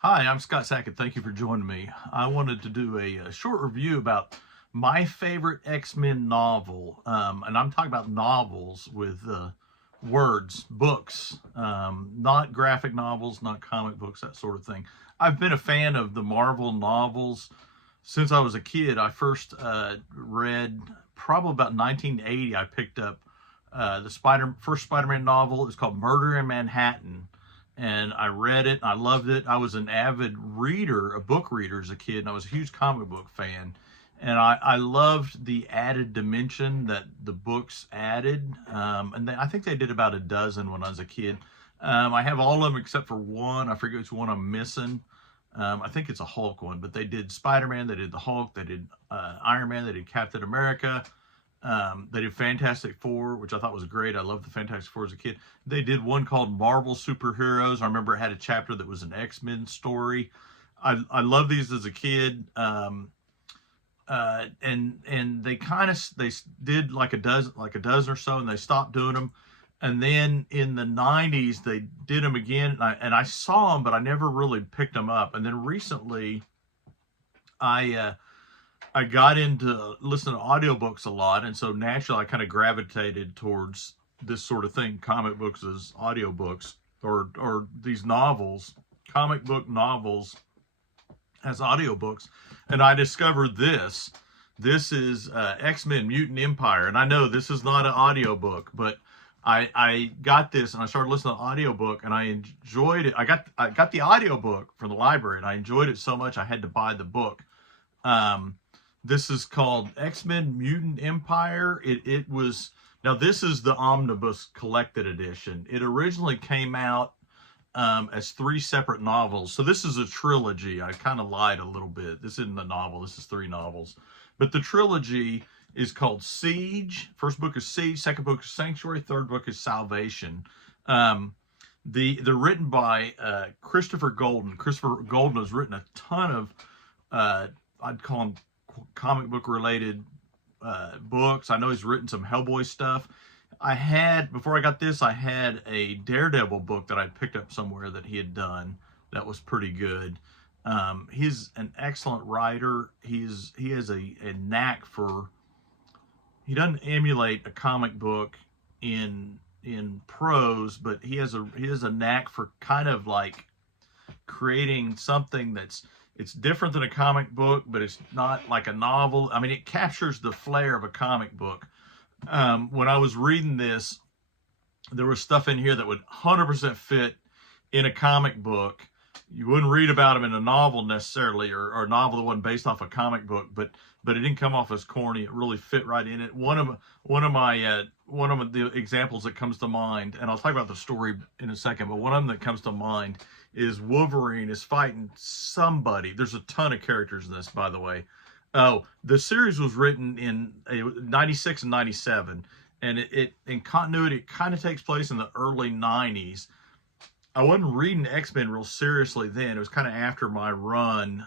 Hi, I'm Scott Sackett. Thank you for joining me. I wanted to do a short review about my favorite X-Men novel. And I'm talking about novels with words, books, not graphic novels, not comic books, that sort of thing. I've been a fan of the Marvel novels since I was a kid. I first read probably about 1980. I picked up the first Spider-Man novel. It was called Murder in Manhattan, and I read it. I loved it. I was an avid reader, a book reader as a kid, and I was a huge comic book fan. And I loved the added dimension that the books added. I think they did about a dozen when I was a kid. I have all of them except for one. I forget which one I'm missing. I think it's a Hulk one, but they did Spider-Man, they did the Hulk, they did Iron Man, they did Captain America. They did Fantastic Four, which I thought was great. I loved the Fantastic Four as a kid. They did one called Marvel Superheroes. I remember it had a chapter that was an X-Men story. I loved these as a kid. And they did like a dozen or so, and they stopped doing them. And then in the 90s, they did them again, and I saw them, but I never really picked them up. And then recently, I got into listening to audiobooks a lot, and so naturally I kind of gravitated towards this sort of thing, comic books as audiobooks, or these novels, comic book novels as audiobooks. And I discovered this. This is X-Men Mutant Empire, and I know this is not an audiobook, but I got this and I started listening to the audiobook and I enjoyed it. I got the audiobook from the library and I enjoyed it so much I had to buy the book. This is called X-Men Mutant Empire. It was, now this is the omnibus collected edition. It originally came out as three separate novels. So this is a trilogy. I kind of lied a little bit. This isn't a novel. This is three novels. But the trilogy is called Siege. First book is Siege. Second book is Sanctuary. Third book is Salvation. They're written by Christopher Golden. Christopher Golden has written a ton of I'd call them comic book related books. I know he's written some Hellboy stuff. Before I got this, I had a Daredevil book that I picked up somewhere that he had done that was pretty good. He's an excellent writer. He has a knack for, he doesn't emulate a comic book in prose, but he has a knack for kind of like creating something it's different than a comic book, but it's not like a novel. I mean, it captures the flair of a comic book. When I was reading this, there was stuff in here that would 100% fit in a comic book. You wouldn't read about them in a novel necessarily, or a novel that wasn't based off a comic book, but it didn't come off as corny. It really fit right in it. One of the examples that comes to mind, and I'll talk about the story in a second, but one of them that comes to mind is Wolverine is fighting somebody. There's a ton of characters in this, by the way. Oh, the series was written in 96 and 97, and it in continuity, it kind of takes place in the early 90s. I wasn't reading X-Men real seriously then. It was kind of after my run.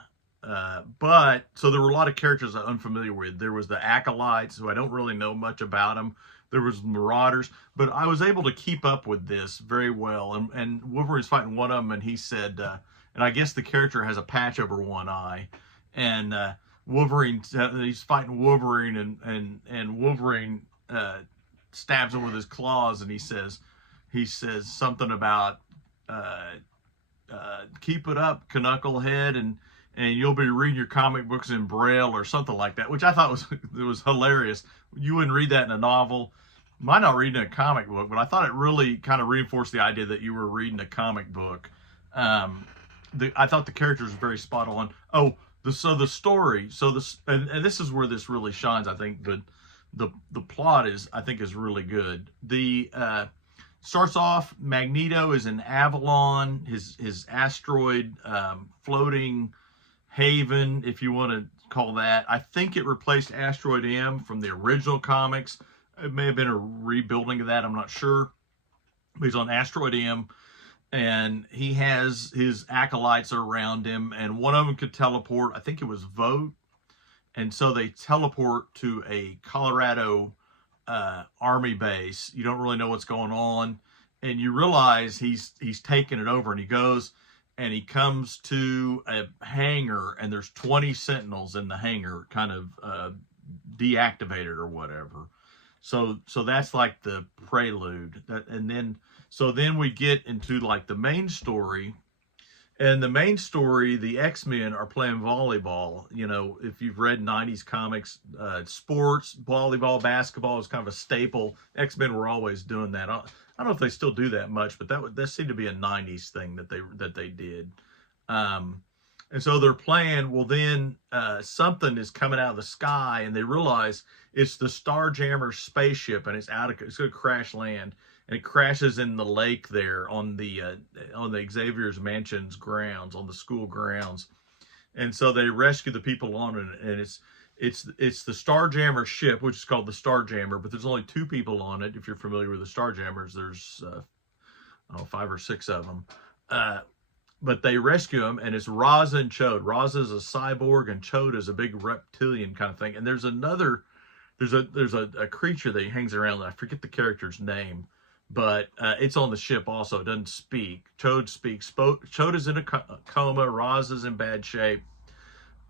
But so there were a lot of characters I'm unfamiliar with. There was the Acolytes, who I don't really know much about them. There was Marauders, but I was able to keep up with this very well. And Wolverine's fighting one of them, and he said, and I guess the character has a patch over one eye, and Wolverine, he's fighting Wolverine, and Wolverine stabs him with his claws, and he says something about keep it up, Knucklehead, and you'll be reading your comic books in Braille or something like that, which I thought was hilarious. You wouldn't read that in a novel. Might not read in a comic book, but I thought it really kind of reinforced the idea that you were reading a comic book. I thought the characters were very spot on. Oh, the story. And this is where this really shines. I think the plot is really good. The starts off, Magneto is in Avalon, his asteroid floating haven, if you want to call that. I think it replaced Asteroid M from the original comics. It may have been a rebuilding of that, I'm not sure. But he's on Asteroid M, and he has his acolytes around him, and one of them could teleport. I think it was Vote. And so they teleport to a Colorado army base. You don't really know what's going on, and you realize he's taking it over, and he goes and he comes to a hangar, and there's 20 Sentinels in the hangar, kind of deactivated or whatever. So that's like the prelude. Then we get into like the main story. And the main story, the X-Men are playing volleyball. You know, if you've read 90s comics, sports, volleyball, basketball is kind of a staple. X-Men were always doing that. I don't know if they still do that much, but that seemed to be a 90s thing that they did. And so they're playing. Well, then something is coming out of the sky, and they realize it's the Starjammer spaceship, and it's going to crash land. And it crashes in the lake there on the Xavier's mansion's grounds, on the school grounds. And so they rescue the people on it, and it's the Starjammer ship, which is called the Starjammer, but there's only 2 people on it. If you're familiar with the Starjammers, there's 5 or 6 of them. But they rescue him, and it's Raza and Chode. Raza is a cyborg, and Chode is a big reptilian kind of thing. And there's a creature that he hangs around. I forget the character's name. But it's on the ship also. It doesn't speak. Chode speaks. Chode is in a coma. Roz is in bad shape.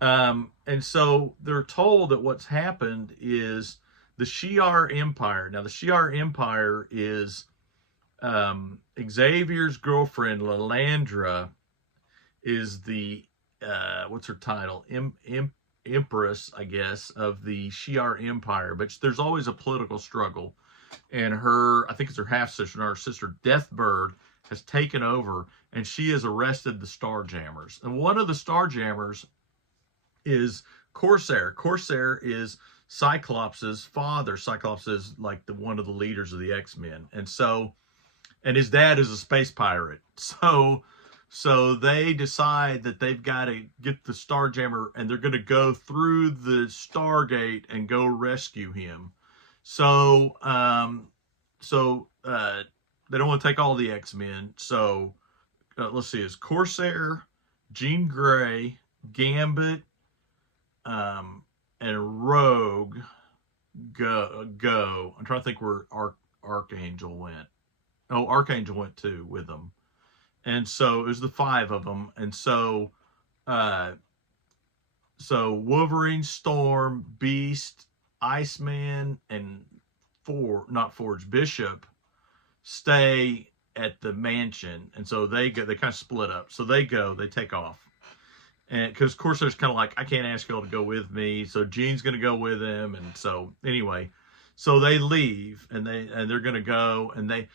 And so they're told that what's happened is the Shi'ar Empire. Now, the Shi'ar Empire is Xavier's girlfriend, Lilandra, is the, what's her title? Empress, I guess, of the Shi'ar Empire. But there's always a political struggle. And I think it's her half-sister, her sister, Deathbird, has taken over, and she has arrested the Starjammers. And one of the Starjammers is Corsair. Corsair is Cyclops' father. Cyclops is like one of the leaders of the X-Men. And his dad is a space pirate. So they decide that they've got to get the Starjammer, and they're going to go through the Stargate and go rescue him. So they don't want to take all the X-Men. So let's see, it's Corsair, Jean Grey, Gambit, and Rogue go. I'm trying to think where Archangel went. Oh, Archangel went too with them. And so it was the 5 of them. And so Wolverine, Storm, Beast, Iceman, and Bishop stay at the mansion, and so they kind of split up. So they take off, and because of course there's kind of like, I can't ask y'all to go with me, so Jean's gonna go with him, and so anyway, so they leave, and they're gonna go, and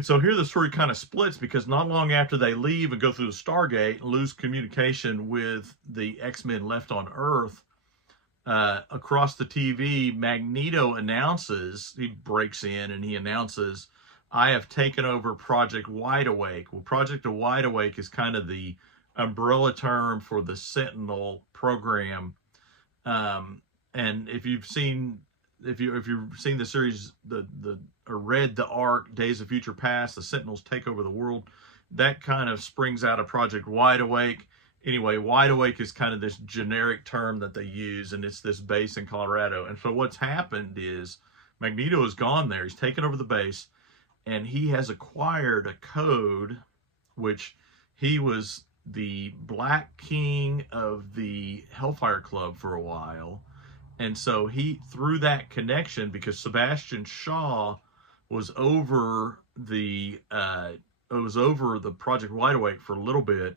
so here the story kind of splits, because not long after they leave and go through the Stargate and lose communication with the X-Men left on Earth, across the TV, Magneto he breaks in and he announces, I have taken over Project Wide Awake. Well, Project Wide Awake is kind of the umbrella term for the Sentinel program. And if you've seen the series, or read the arc, Days of Future Past, the Sentinels take over the world, that kind of springs out of Project Wide Awake. Anyway, Wide Awake is kind of this generic term that they use, and it's this base in Colorado. And so what's happened is Magneto has gone there. He's taken over the base, and he has acquired a code, which he was the Black King of the Hellfire Club for a while. And so through that connection, because Sebastian Shaw was over the Project Wide Awake for a little bit,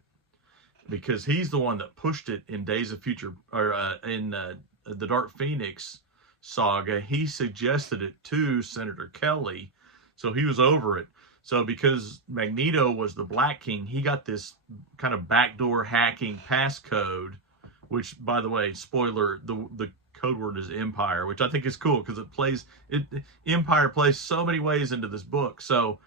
because he's the one that pushed it in Days of Future, or in the Dark Phoenix saga. He suggested it to Senator Kelly, so he was over it. So because Magneto was the Black King, he got this kind of backdoor hacking passcode, which, by the way, spoiler, the code word is Empire, which I think is cool, because Empire plays so many ways into this book. So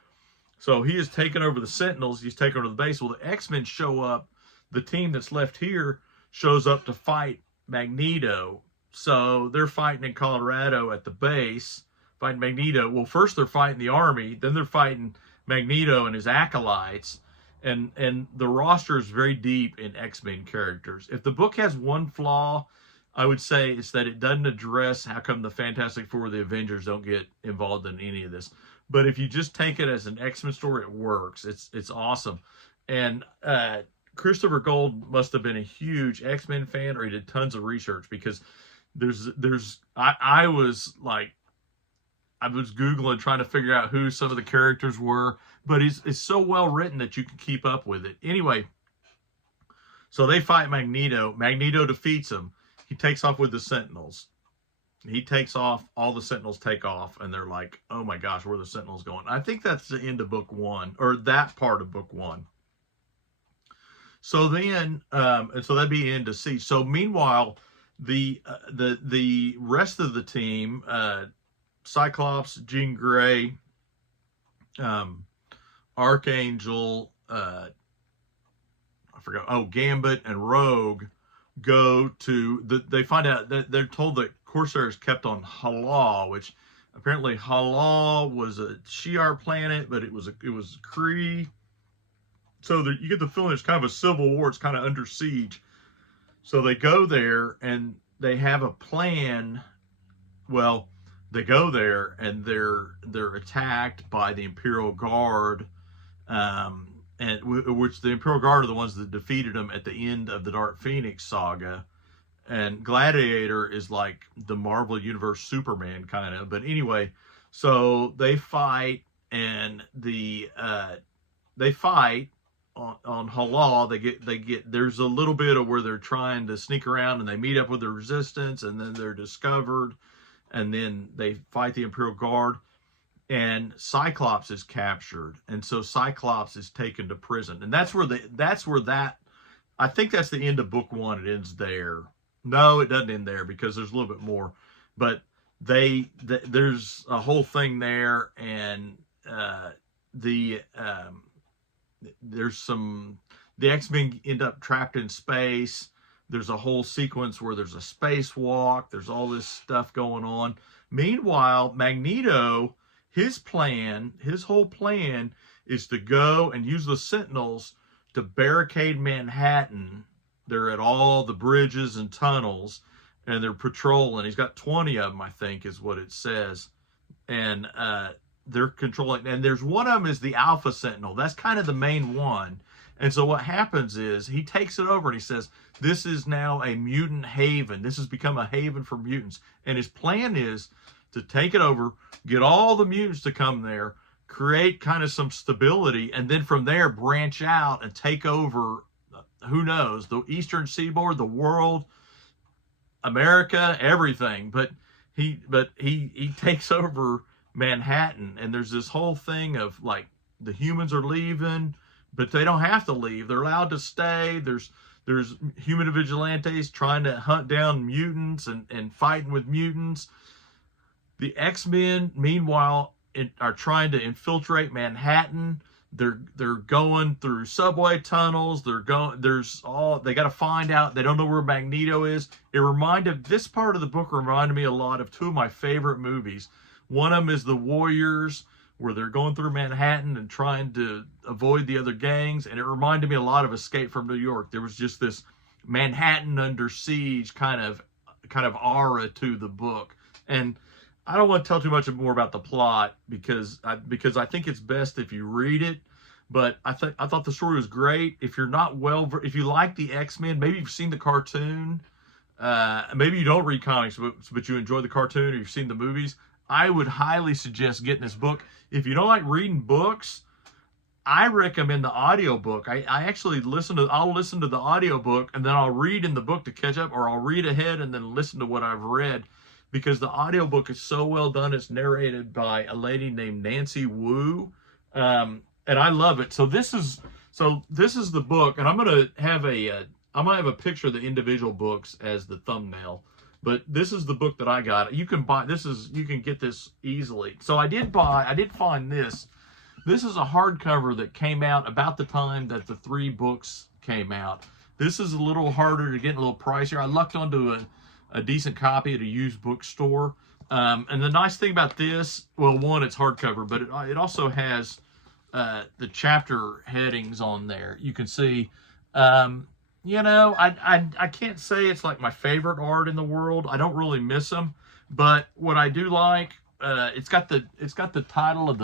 he has taken over the Sentinels. He's taken over the base. Well, the X-Men show up. The team that's left here shows up to fight Magneto. So they're fighting in Colorado at the base, fighting Magneto. Well, first they're fighting the army, then they're fighting Magneto and his acolytes. And the roster is very deep in X-Men characters. If the book has one flaw, I would say it's that it doesn't address how come the Fantastic Four or the Avengers don't get involved in any of this. But if you just take it as an X-Men story, it works. It's awesome. And Christopher Gold must have been a huge X-Men fan, or he did tons of research, because I was like, I was Googling trying to figure out who some of the characters were, but it's so well written that you can keep up with it. Anyway, so they fight Magneto. Magneto defeats him. He takes off with the Sentinels. He takes off, all the Sentinels take off, and they're like, oh my gosh, where are the Sentinels going? I think that's the end of book 1, or that part of book 1. So then, and so that'd be end of Siege. So meanwhile, the rest of the team, Cyclops, Jean Grey, Archangel, I forgot, oh, Gambit and Rogue go to, they find out that they're told that Corsair is kept on Hala, which apparently Hala was a Shi'ar planet, but it was Kree. So you get the feeling it's kind of a civil war. It's kind of under siege. So they go there and they have a plan. Well, they go there and they're attacked by the Imperial Guard, and which the Imperial Guard are the ones that defeated them at the end of the Dark Phoenix saga. And Gladiator is like the Marvel Universe Superman kind of. But anyway, so they fight, and they fight on Hala. They get there's a little bit of where they're trying to sneak around, and they meet up with the Resistance, and then they're discovered, and then they fight the Imperial Guard, and Cyclops is captured, and so Cyclops is taken to prison, and that's where that I think that's the end of book 1. It ends there. No, it doesn't end there, because there's a little bit more, but there's a whole thing there, and there's the X-Men end up trapped in space. There's a whole sequence where there's a spacewalk. There's all this stuff going on. Meanwhile, Magneto, his whole plan is to go and use the Sentinels to barricade Manhattan. They're at all the bridges and tunnels, and they're patrolling. He's got 20 of them, I think, is what it says. And they're controlling, and there's one of them is the Alpha Sentinel. That's kind of the main one. And so what happens is he takes it over and he says, this is now a mutant haven. This has become a haven for mutants. And his plan is to take it over, get all the mutants to come there, create kind of some stability, and then from there branch out and take over, who knows, the Eastern Seaboard, the world, America, everything. But he takes over Manhattan, and there's this whole thing of like the humans are leaving, but they don't have to leave. They're allowed to stay. There's human vigilantes trying to hunt down mutants and fighting with mutants. The X-Men, meanwhile, are trying to infiltrate Manhattan. They're going through subway tunnels. They got to find out. They don't know where Magneto is. This part of the book reminded me a lot of two of my favorite movies. One of them is The Warriors, where they're going through Manhattan and trying to avoid the other gangs. And it reminded me a lot of Escape from New York. There was just this Manhattan under siege kind of aura to the book. And I don't want to tell too much more about the plot because I think it's best if you read it. But I thought the story was great. If you're not if you like the X-Men, maybe you've seen the cartoon. Maybe you don't read comics, but you enjoy the cartoon, or you've seen the movies. I would highly suggest getting this book. If you don't like reading books, I recommend the audiobook. I'll listen to the audiobook, and then I'll read in the book to catch up, or I'll read ahead and then listen to what I've read, because the audiobook is so well done. It's narrated by a lady named Nancy Wu, and I love it. So this is the book, and I'm gonna have a picture of the individual books as the thumbnail. But this is the book that I got. You can get this easily. So I did find this. This is a hardcover that came out about the time that the 3 books came out. This is a little harder to get, a little pricier. I lucked onto a decent copy at a used bookstore. And the nice thing about this, well, one, it's hardcover, but it also has the chapter headings on there. You can see, I can't say it's like my favorite art in the world. I don't really miss them, but what I do like, it's got the title of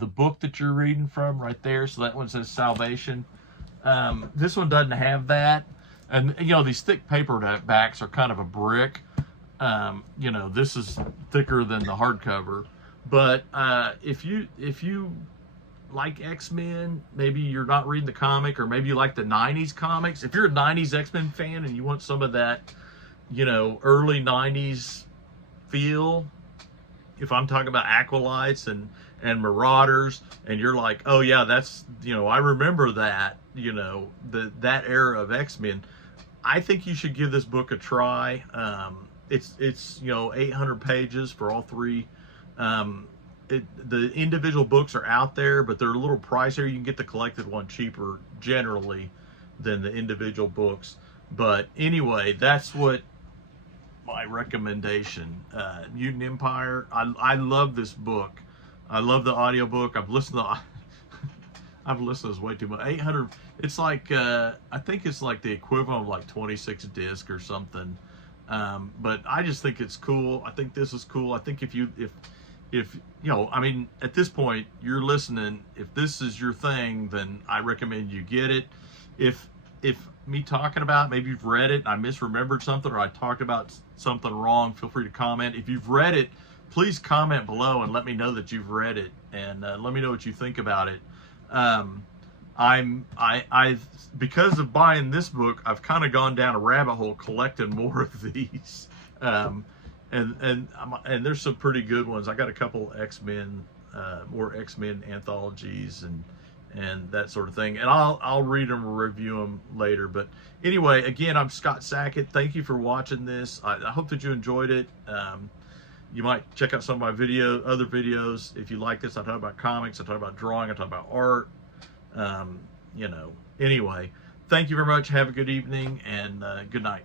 the book that you're reading from right there. So that one says Salvation. This one doesn't have that. And, you know, these thick paperbacks are kind of a brick. You know, this is thicker than the hardcover. But if you like X-Men, maybe you're not reading the comic, or maybe you like the 90s comics. If you're a 90s X-Men fan and you want some of that, you know, early 90s feel, if I'm talking about Acolytes and Marauders, and you're like, oh yeah, that's, you know, I remember that, you know, that era of X-Men, I think you should give this book a try. It's you know, 800 pages for all three. The individual books are out there, but they're a little pricier. You can get the collected one cheaper generally than the individual books. But anyway, that's what my recommendation. Mutant Empire. I love this book. I love the audiobook. I've listened to I've listened to this way too much. 800. It's like I think it's like the equivalent of like 26 disc or something. But I just think it's cool. I think this is cool. I think if you know, I mean, at this point you're listening, if this is your thing, then I recommend you get it. If me talking about, maybe you've read it and I misremembered something, or I talked about something wrong, feel free to comment. If you've read it, please comment below and let me know that you've read it, and let me know what you think about it. I've because of buying this book, I've kind of gone down a rabbit hole collecting more of these, and there's some pretty good ones. I got a couple X-Men, more X-Men anthologies and that sort of thing, and I'll read them or review them later. But anyway, again, I'm Scott Sackett. Thank you for watching this. I hope that you enjoyed it. You might check out some of my other videos if you like this. I talk about comics, I talk about drawing, I talk about art. You know, anyway, thank you very much. Have a good evening, and good night.